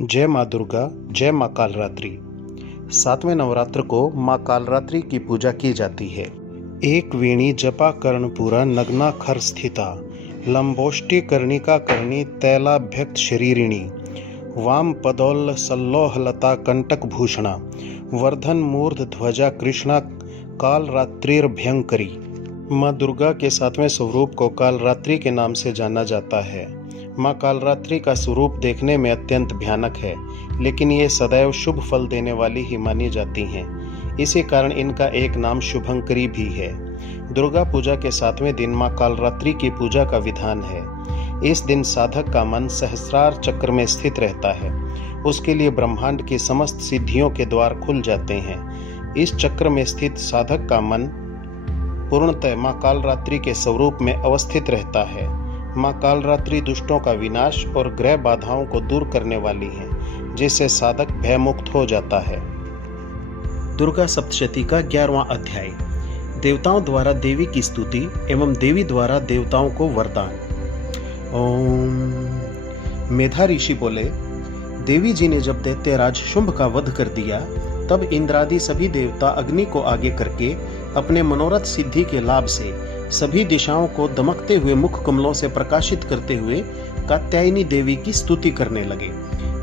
जय माँ दुर्गा, जय माँ कालरात्रि। 7वें नवरात्र को माँ कालरात्रि की पूजा की जाती है। एक वीणी जपा कर्णपुरा नग्ना खर स्थिता, लंबोष्टि कर्णिका कर्णी तैलाभ्यक्त शरीरिणी, वाम पदोल सल्लोह लता कंटक भूषणा, वर्धन मूर्ध ध्वजा कृष्णा कालरात्रिर्भयंकरी। माँ दुर्गा के 7वें स्वरूप को कालरात्रि के नाम से जाना जाता है। माँ कालरात्रि का स्वरूप देखने में अत्यंत भयानक है, लेकिन ये सदैव शुभ फल देने वाली ही मानी जाती हैं। इसी कारण इनका एक नाम शुभंकरी भी है। दुर्गा पूजा के 7वें दिन माँ कालरात्रि की पूजा का विधान है। इस दिन साधक का मन सहस्रार चक्र में स्थित रहता है। उसके लिए ब्रह्मांड की समस्त सिद्धियों के द्वार खुल जाते हैं। इस चक्र में स्थित साधक का मन पूर्णतः माँ कालरात्रि के स्वरूप में अवस्थित रहता है। माँ कालरात्रि दुष्टों का विनाश और ग्रह बाधाओं को दूर करने वाली है, जिससे साधक भयमुक्त हो जाता है। दुर्गा सप्तशती का 11वां अध्याय। देवताओं द्वारा देवी की स्तुति एवं देवी द्वारा देवताओं को वरदान। ओम। मेधा ऋषि बोले, देवी जी ने जब दैत्यराज शुंभ का वध कर दिया, तब इंद्रादि सभी देवता अग्नि को आगे करके अपने मनोरथ सिद्धि के लाभ से सभी दिशाओं को दमकते हुए मुख कमलों से प्रकाशित करते हुए कात्यायनी देवी की स्तुति करने लगे।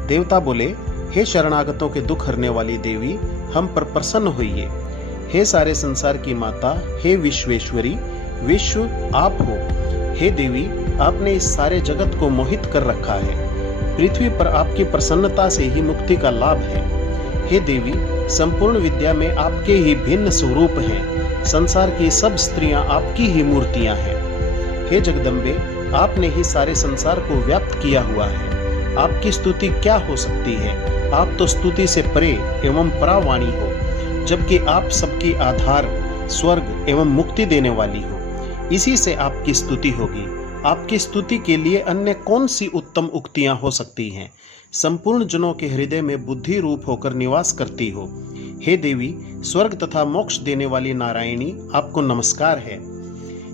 देवता बोले, हे शरणागतों के दुख हरने वाली देवी, हम पर प्रसन्न होइए। हे सारे संसार की माता, हे विश्वेश्वरी, विश्व आप हो। हे देवी, आपने इस सारे जगत को मोहित कर रखा है। पृथ्वी पर आपकी प्रसन्नता से ही मुक्ति का लाभ है। हे देवी, संपूर्ण विद्या में आपके ही भिन्न स्वरूप हैं। संसार की सब स्त्रियां आपकी ही मूर्तियां हैं। हे जगदम्बे, आपने ही सारे संसार को व्याप्त किया हुआ है। आपकी स्तुति क्या हो सकती है? आप तो स्तुति से परे एवं परावाणी हो, जबकि आप सबकी आधार, स्वर्ग एवं मुक्ति देने वाली हो। इसी से आपकी स्तुति होगी। आपकी स्तुति के लिए अन्य कौन सी उत्तम उक्तियां हो सकती हैं? संपूर्ण जनों के हृदय में बुद्धि रूप होकर निवास करती हो। हे देवी, स्वर्ग तथा मोक्ष देने वाली नारायणी, आपको नमस्कार है।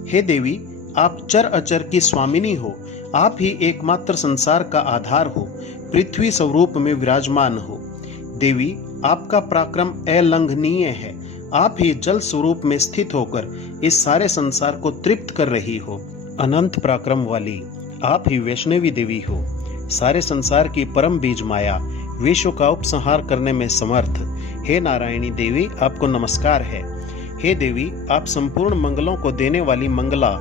हे देवी, आप चर अचर की स्वामिनी हो। आप ही एकमात्र संसार का आधार हो, पृथ्वी स्वरूप में विराजमान हो। देवी, आपका पराक्रम अलंघनीय है। आप ही जल स्वरूप में स्थित होकर इस सारे संसार को तृप्त कर रही हो। अनंत पराक्रम वाली आप ही वैष्णवी देवी हो। सारे संसार की परम बीज माया, विश्व का उपसंहार करने में समर्थ। हे नारायणी देवी, आपको नमस्कार है। हे देवी, आप संपूर्ण मंगलों को देने वाली मंगला,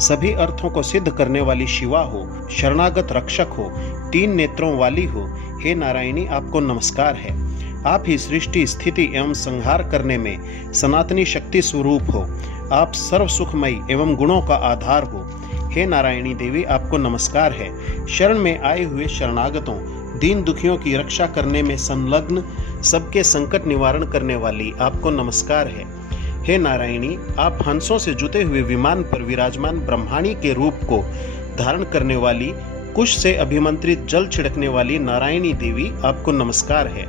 सभी अर्थों को सिद्ध करने वाली शिवा हो, शरणागत रक्षक हो, 3 नेत्रों वाली हो। हे नारायणी, आपको नमस्कार है। आप ही सृष्टि, स्थिति एवं संहार करने में सनातनी शक्ति स्वरूप हो। आप सर्व सुखमयी एवं गुणों का आधार हो। हे नारायणी देवी, आपको नमस्कार है। शरण में आए हुए शरणागतों, दीन दुखियों की रक्षा करने में संलग्न, सबके संकट निवारण करने वाली, आपको नमस्कार है। हे नारायणी, आप हंसों से जुते हुए विमान पर विराजमान ब्रह्माणी के रूप को धारण करने वाली, कुश से अभिमंत्रित जल छिड़कने वाली नारायणी देवी, आपको नमस्कार है।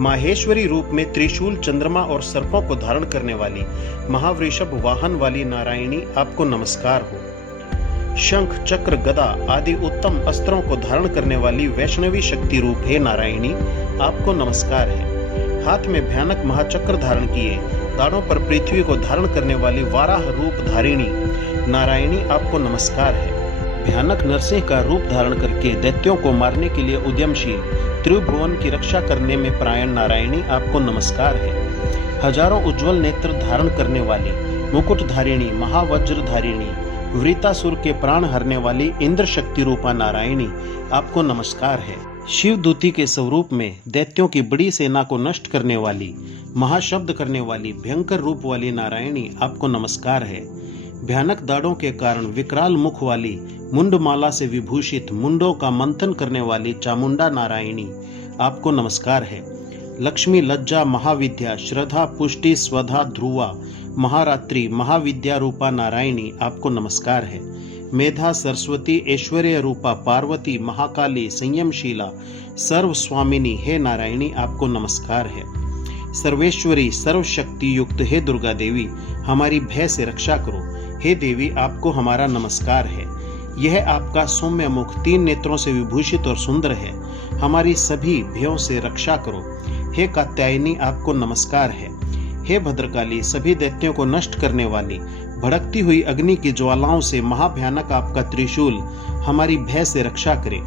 माहेश्वरी रूप में त्रिशूल, चंद्रमा और सर्पों को धारण करने वाली, महावृषभ वाहन वाली नारायणी, आपको नमस्कार हो। शंख, चक्र, गदा आदि उत्तम अस्त्रों को धारण करने वाली वैष्णवी शक्ति रूप हे नारायणी, आपको नमस्कार है। हाथ में भयानक महाचक्र धारण किए, दाढ़ों पर पृथ्वी को धारण करने वाली वाराह रूप धारिणी नारायणी, आपको नमस्कार है। भयानक नरसिंह का रूप धारण करके दैत्यों को मारने के लिए उद्यमशील, त्रिभुवन की रक्षा करने में परायण नारायणी, आपको नमस्कार है। हजारों उज्जवल नेत्र धारण करने वाली, मुकुट धारिणी, महावज्र धारिणी, वृतासुर के प्राण हरने वाली इंद्र शक्ति रूपा नारायणी, आपको नमस्कार है। शिव दूती के स्वरूप में दैत्यों की बड़ी सेना को नष्ट करने वाली, महाशब्द करने वाली, भयंकर रूप वाली नारायणी, आपको नमस्कार है। भयानक दाढ़ों के कारण विकराल मुख वाली, मुंडमाला से विभूषित, मुंडों का मंथन करने वाली चामुंडा नारायणी, आपको नमस्कार है। लक्ष्मी, लज्जा, महाविद्या, श्रद्धा, पुष्टि, स्वधा, ध्रुवा, महारात्रि, महाविद्या रूपा नारायणी, आपको नमस्कार है। मेधा, सरस्वती, ऐश्वर्य रूपा पार्वती, महाकाली, संयमशीला, सर्व स्वामिनी हे नारायणी, आपको नमस्कार है। सर्वेश्वरी, सर्वशक्ति युक्त हे दुर्गा देवी, हमारी भय से रक्षा करो। हे देवी, आपको हमारा नमस्कार है। यह आपका सौम्य मुख 3 नेत्रों से विभूषित और सुंदर है। हमारी सभी भयों से रक्षा करो। हे कात्यायनी, आपको नमस्कार है। हे भद्रकाली, सभी दैत्यों को नष्ट करने वाली, भड़कती हुई अग्नि की ज्वालाओं से महाभयानक आपका त्रिशूल हमारी भय से रक्षा करे।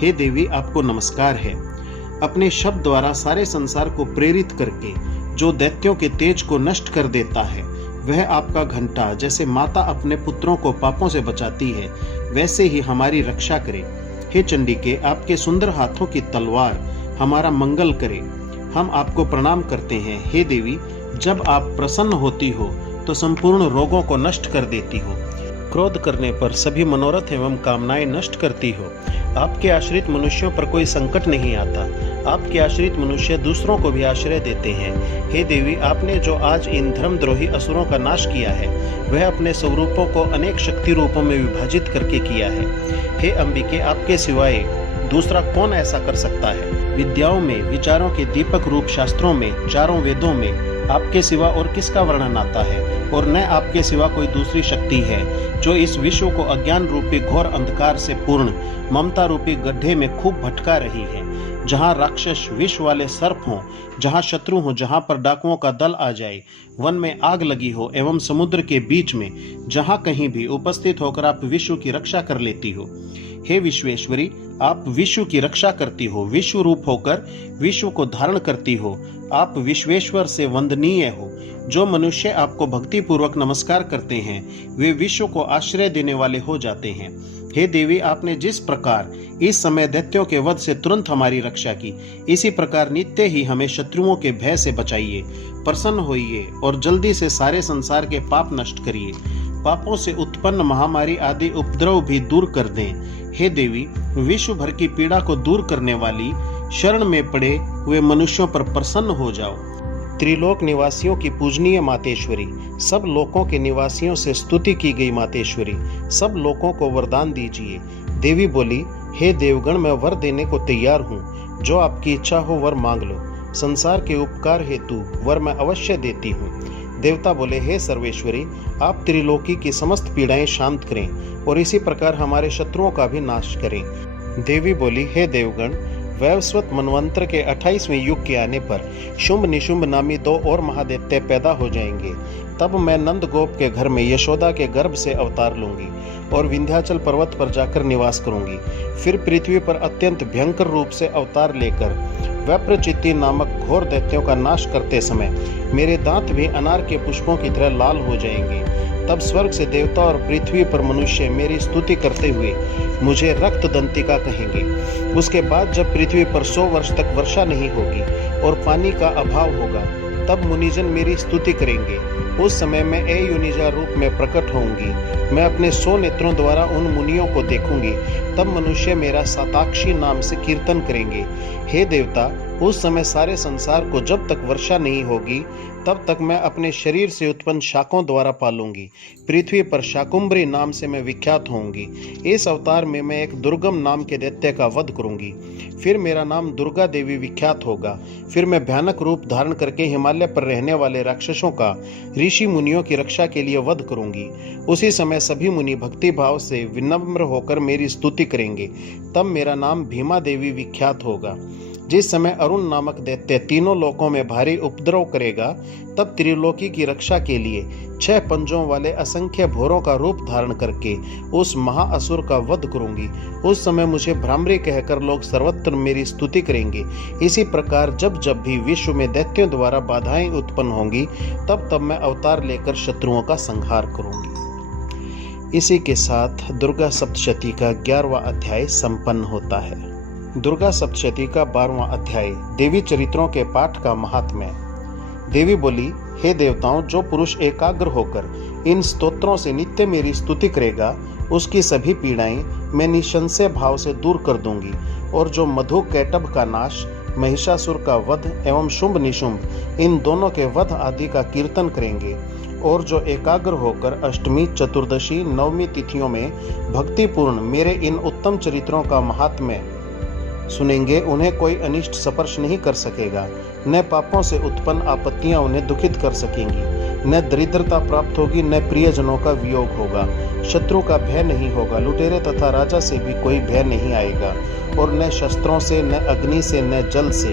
हे देवी, आपको नमस्कार है। अपने शब्द द्वारा सारे संसार को प्रेरित करके जो दैत्यों के तेज को नष्ट कर देता है, वह आपका घंटा जैसे माता अपने पुत्रों को पापों से बचाती है, वैसे ही हमारी रक्षा करे। हे चंडिके, आपके सुंदर हाथों की तलवार हमारा मंगल करे। हम आपको प्रणाम करते हैं। हे देवी, जब आप प्रसन्न होती हो तो संपूर्ण रोगों को नष्ट कर देती हो। क्रोध करने पर सभी मनोरथ एवं कामनाएं नष्ट करती हो। आपके आश्रित मनुष्यों पर कोई संकट नहीं आता। आपके आश्रित मनुष्य दूसरों को भी आश्रय देते हैं। हे देवी, आपने जो आज इन धर्मद्रोही असुरों का नाश किया है, वह अपने स्वरूपों को अनेक शक्ति रूपों में विभाजित करके किया है। हे अंबिके, आपके सिवाय दूसरा कौन ऐसा कर सकता है? विद्याओं में, विचारों के दीपक रूप शास्त्रों में, चारों वेदों में आपके सिवा और किसका वर्णन आता है? और न आपके सिवा कोई दूसरी शक्ति है जो इस विश्व को अज्ञान रूपी घोर अंधकार से पूर्ण ममता रूपी गड्ढे में खूब भटका रही है। जहाँ राक्षस विष वाले सर्प हों, जहाँ शत्रु हों, जहाँ पर डाकुओं का दल आ जाए, वन में आग लगी हो एवं समुद्र के बीच में जहाँ कहीं भी उपस्थित होकर आप विश्व की रक्षा कर लेती हो। हे विश्वेश्वरी, आप विश्व की रक्षा करती हो। विश्व रूप होकर विश्व को धारण करती हो। आप विश्वेश्वर से वंदनीय हो। जो मनुष्य आपको भक्ति पूर्वक नमस्कार करते हैं, वे विश्व को आश्रय देने वाले हो जाते हैं। हे देवी, आपने जिस प्रकार इस समय दैत्यों के वध से तुरंत हमारी रक्षा की, इसी प्रकार नित्य ही हमें शत्रुओं के भय से बचाइए। प्रसन्न होइए और जल्दी से सारे संसार के पाप नष्ट करिए। पापों से उत्पन्न महामारी आदि उपद्रव भी दूर कर दें। हे देवी, विश्व भर की पीड़ा को दूर करने वाली, शरण में पड़े हुए मनुष्यों पर प्रसन्न हो जाओ। त्रिलोक निवासियों की पूजनीय मातेश्वरी, सब लोकों के निवासियों से स्तुति की गई मातेश्वरी, सब लोकों को वरदान दीजिए। देवी बोली, हे देवगण, मैं वर देने को तैयार हूँ। जो आपकी इच्छा हो वर मांग लो। संसार के उपकार हेतु वर मैं अवश्य देती हूँ। देवता बोले, हे सर्वेश्वरी, आप त्रिलोकी की समस्त पीड़ाएं शांत करें और इसी प्रकार हमारे शत्रुओं का भी नाश करें। देवी बोली, हे देवगण, वैवस्वत मनवंतर के 28वें युग के आने पर शुंभ निशुंभ नामी 2 और महादैत्य पैदा हो जाएंगे। तब मैं नंद गोप के घर में यशोदा के गर्भ से अवतार लूंगी और विंध्याचल पर्वत पर जाकर निवास करूंगी। फिर पृथ्वी पर अत्यंत भयंकर रूप से अवतार लेकर वैप्रचित्ति नामक घोर दैत्यों का नाश करते समय मेरे दांत भी अनार के पुष्पों की तरह लाल हो जाएंगे। तब स्वर्ग से देवता और पृथ्वी पर मनुष्य मेरी स्तुति करते हुए मुझे रक्त दंतिका कहेंगे। उसके बाद जब पृथ्वी पर 100 वर्ष तक वर्षा नहीं होगी और पानी का अभाव होगा, तब मुनिजन मेरी स्तुति करेंगे। उस समय मैं अयोनिजा रूप में प्रकट होंगी। मैं अपने 100 नेत्रों द्वारा उन मुनियों को देखूंगी। तब मनुष्य मेरा साताक्षी नाम से कीर्तन करेंगे। हे देवता, उस समय सारे संसार को जब तक वर्षा नहीं होगी, तब तक मैं अपने शरीर से उत्पन्न शाकों द्वारा पालूंगी। पृथ्वी पर शाकुंभरी नाम से मैं विख्यात होंगी। इस अवतार में मैं एक दुर्गम नाम के दैत्य का वध करूंगी। फिर मेरा नाम दुर्गा देवी विख्यात होगा। फिर मैं भयानक रूप धारण करके हिमालय पर रहने वाले राक्षसों का ऋषि मुनियों की रक्षा के लिए वध करूंगी। उसी समय सभी मुनि भक्ति भाव से विनम्र होकर मेरी स्तुति करेंगे। तब मेरा नाम भीमा देवी विख्यात होगा। जिस समय अरुण नामक दैत्य तीनों लोकों में भारी उपद्रव करेगा, तब त्रिलोकी की रक्षा के लिए 6 पंजों वाले असंख्य भोरों का रूप धारण करके उस महाअसुर का वध करूंगी। उस समय मुझे भ्रामरी कहकर लोग सर्वत्र मेरी स्तुति करेंगे। इसी प्रकार जब जब भी विश्व में दैत्यों द्वारा बाधाएं उत्पन्न होंगी, तब तब मैं अवतार लेकर शत्रुओं का संहार करूंगी। इसी के साथ दुर्गा सप्तशती का 11वां अध्याय संपन्न होता है। दुर्गा सप्तशती का 12वां अध्याय, देवी चरित्रों के पाठ का महात्म्य। देवी बोली, हे देवताओं, जो पुरुष एकाग्र होकर इन स्तोत्रों से नित्य मेरी स्तुति करेगा, उसकी सभी पीड़ाएं मैं निसंशय भाव से दूर कर दूंगी। और जो मधु कैटभ का नाश, महिषासुर का वध एवं शुंभ निशुंभ इन दोनों के वध आदि का कीर्तन करेंगे, और जो एकाग्र होकर अष्टमी, चतुर्दशी, नवमी तिथियों में भक्तिपूर्ण मेरे इन उत्तम चरित्रों का महात्म्य सुनेंगे, उन्हें कोई अनिष्ट स्पर्श नहीं कर सकेगा, न पापों से उत्पन्न आपत्तियां उन्हें दुखित कर सकेंगी। न दरिद्रता प्राप्त होगी, न प्रियजनों का वियोग होगा। शत्रु का भय नहीं होगा, लुटेरे तथा राजा से भी कोई भय नहीं आएगा। और न शस्त्रों से, न अग्नि से, न जल से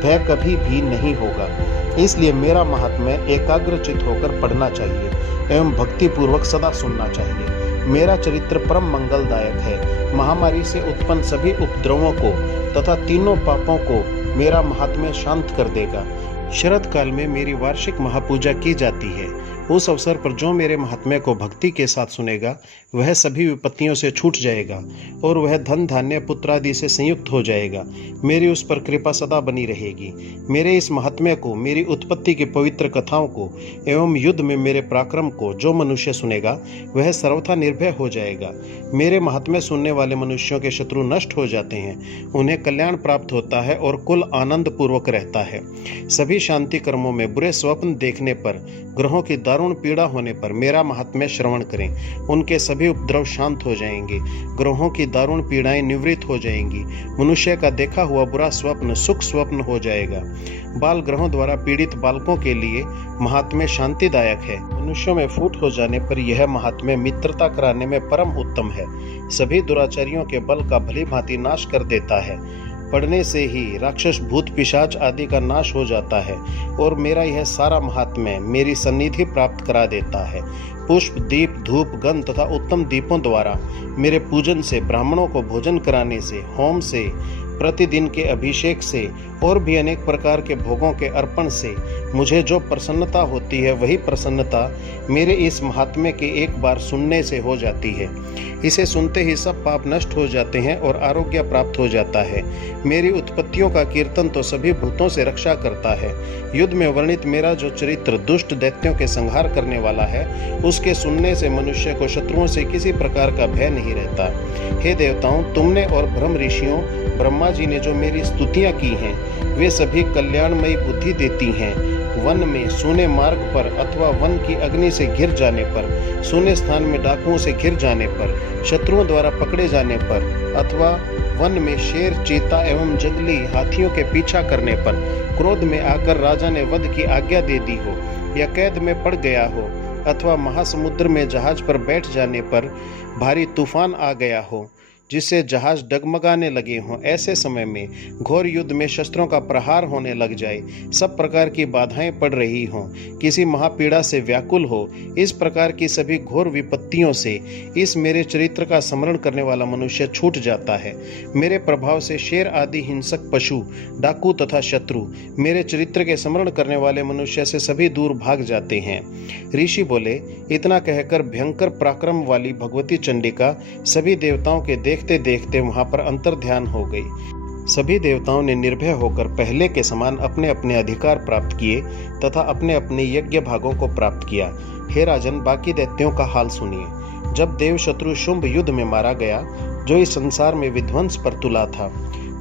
भय कभी भी नहीं होगा। इसलिए मेरा महात्म्य एकाग्रचित होकर पढ़ना चाहिए एवं भक्ति पूर्वक सदा सुनना चाहिए। मेरा चरित्र परम मंगलदायक है। महामारी से उत्पन्न सभी उपद्रवों को तथा तीनों पापों को मेरा महात्म्य शांत कर देगा। शरद काल में मेरी वार्षिक महापूजा की जाती है। उस अवसर पर जो मेरे महात्म्य को भक्ति के साथ सुनेगा वह सभी विपत्तियों से छूट जाएगा और वह धन धान्य पुत्र आदि से संयुक्त हो जाएगा। मेरी उस पर कृपा सदा बनी रहेगी। मेरे इस महात्म्य को, मेरी उत्पत्ति की पवित्र कथाओं को एवं युद्ध में मेरे पराक्रम को जो मनुष्य सुनेगा वह सर्वथा निर्भय हो जाएगा। मेरे महात्म्य सुनने वाले मनुष्यों के शत्रु नष्ट हो जाते हैं, उन्हें कल्याण प्राप्त होता है और कुल आनंद पूर्वक रहता है। सभी शांति कर्मों में बुरे स्वप्न देखने पर, ग्रहों की दारुण पीड़ा होने पर मेरा महात्म्य श्रवण करें। उनके सभी उपद्रव शांत हो जाएंगे, ग्रहों की दारुण पीड़ाएं निवृत्त हो जाएंगी। मनुष्य का देखा हुआ बुरा स्वप्न सुख स्वप्न हो जाएगा। बाल ग्रहों द्वारा पीड़ित बालकों के लिए महात्म्य शांतिदायक है। मनुष्यों में फूट हो जाने पर यह महात्म्य मित्रता कराने में परम उत्तम है। सभी दुराचारियों के बल का भली भांति नाश कर देता है। पढ़ने से ही राक्षस भूत पिशाच आदि का नाश हो जाता है और मेरा यह सारा महात्म्य मेरी सन्निधि प्राप्त करा देता है। पुष्प, दीप, धूप, गंध तथा उत्तम दीपों द्वारा मेरे पूजन से, ब्राह्मणों को भोजन कराने से, होम से, प्रतिदिन के अभिषेक से और भी अनेक प्रकार के भोगों के अर्पण से मुझे जो प्रसन्नता होती है वही प्रसन्नता मेरे इस महात्म्य के एक बार सुनने से हो जाती है। इसे सुनते ही सब पाप नष्ट हो जाते हैं और आरोग्य प्राप्त हो जाता है। मेरी उत्पत्तियों का कीर्तन तो सभी भूतों से रक्षा करता है। युद्ध में वर्णित मेरा जो चरित्र दुष्ट दैत्यों के संहार करने वाला है, उसके सुनने से मनुष्य को शत्रुओं से किसी प्रकार का भय नहीं रहता। हे देवताओं, तुमने और ब्रह्म ऋषियों, ब्रह्मा जी ने जो मेरी स्तुतियां की हैं, वे सभी कल्याणमयी बुद्धि देती हैं। वन में, सूने मार्ग पर अथवा वन की अग्नि से घिर जाने पर, सूने स्थान में डाकुओं से घिर जाने पर, शत्रुओं द्वारा पकड़े जाने पर अथवा वन में शेर, चीता एवं जंगली हाथियों के पीछा करने पर, क्रोध में आकर राजा ने वध की आज्ञा दे दी हो या कैद में पड़ गया हो अथवा महासमुद्र में जहाज पर बैठ जाने पर भारी तूफान आ गया हो जिससे जहाज डगमगाने लगे हों, ऐसे समय में घोर युद्ध में शस्त्रों का प्रहार होने लग जाए, सब प्रकार की बाधाएं पड़ रही हों, किसी महापीड़ा से व्याकुल हो, इस प्रकार की सभी घोर विपत्तियों से इस मेरे चरित्र का स्मरण करने वाला मनुष्य छूट जाता है। मेरे प्रभाव से शेर आदि हिंसक पशु, डाकू तथा शत्रु मेरे चरित्र के स्मरण करने वाले मनुष्य से सभी दूर भाग जाते हैं। ऋषि बोले, इतना कहकर भयंकर पराक्रम वाली भगवती चंडिका सभी देवताओं के देखते देखते वहां पर अंतर्ध्यान हो गई। सभी देवताओं ने निर्भय होकर पहले के समान अपने अपने अधिकार प्राप्त किए तथा अपने अपने यज्ञ भागों को प्राप्त किया। हे राजन, बाकी दैत्यों का हाल सुनिए। जब देव शत्रु शुंभ युद्ध में मारा गया, जो इस संसार में विध्वंस पर तुला था,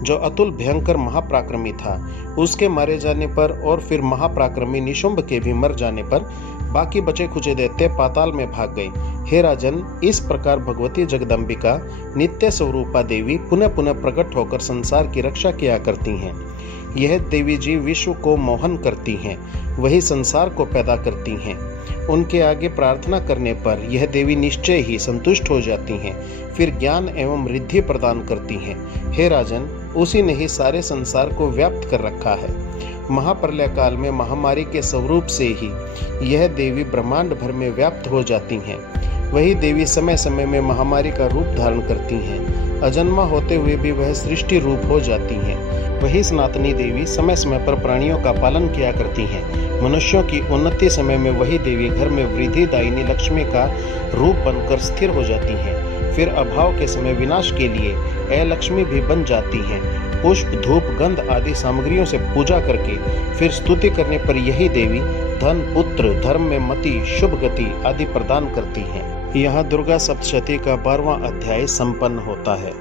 जो अतुल भयंकर महापराक्रमी था, उसके मारे जाने पर और फिर महापराक्रमी निशुंभ के भी मर जाने पर बाकी बचे खुचे दैत्य पाताल में भाग गए। हे राजन, इस प्रकार भगवती जगदम्बिका नित्य स्वरूपा देवी पुनः पुनः प्रकट होकर संसार की रक्षा किया करती हैं। यह देवी जी विश्व को मोहन करती हैं, वही संसार को पैदा करती हैं। उनके आगे प्रार्थना करने पर यह देवी निश्चय ही संतुष्ट हो जाती हैं, फिर ज्ञान एवं रिद्धि प्रदान करती हैं। हे राजन, उसी ने ही सारे संसार को व्याप्त कर रखा है। महाप्रलय काल में महामारी के स्वरूप से ही यह देवी ब्रह्मांड भर में व्याप्त हो जाती हैं। वही देवी समय समय में महामारी का रूप धारण करती हैं। अजन्मा होते हुए भी वह सृष्टि रूप हो जाती हैं। वही सनातनी देवी समय समय पर प्राणियों का पालन किया करती हैं। मनुष्यों की उन्नति समय में वही देवी घर में वृद्धि दायिनी लक्ष्मी का रूप बनकर स्थिर हो जाती हैं। फिर अभाव के समय विनाश के लिए अलक्ष्मी भी बन जाती हैं। पुष्प, धूप, गंध आदि सामग्रियों से पूजा करके फिर स्तुति करने पर यही देवी धन, पुत्र, धर्म में मति, शुभ गति आदि प्रदान करती हैं। यहाँ दुर्गा सप्तशती का 12वां अध्याय संपन्न होता है।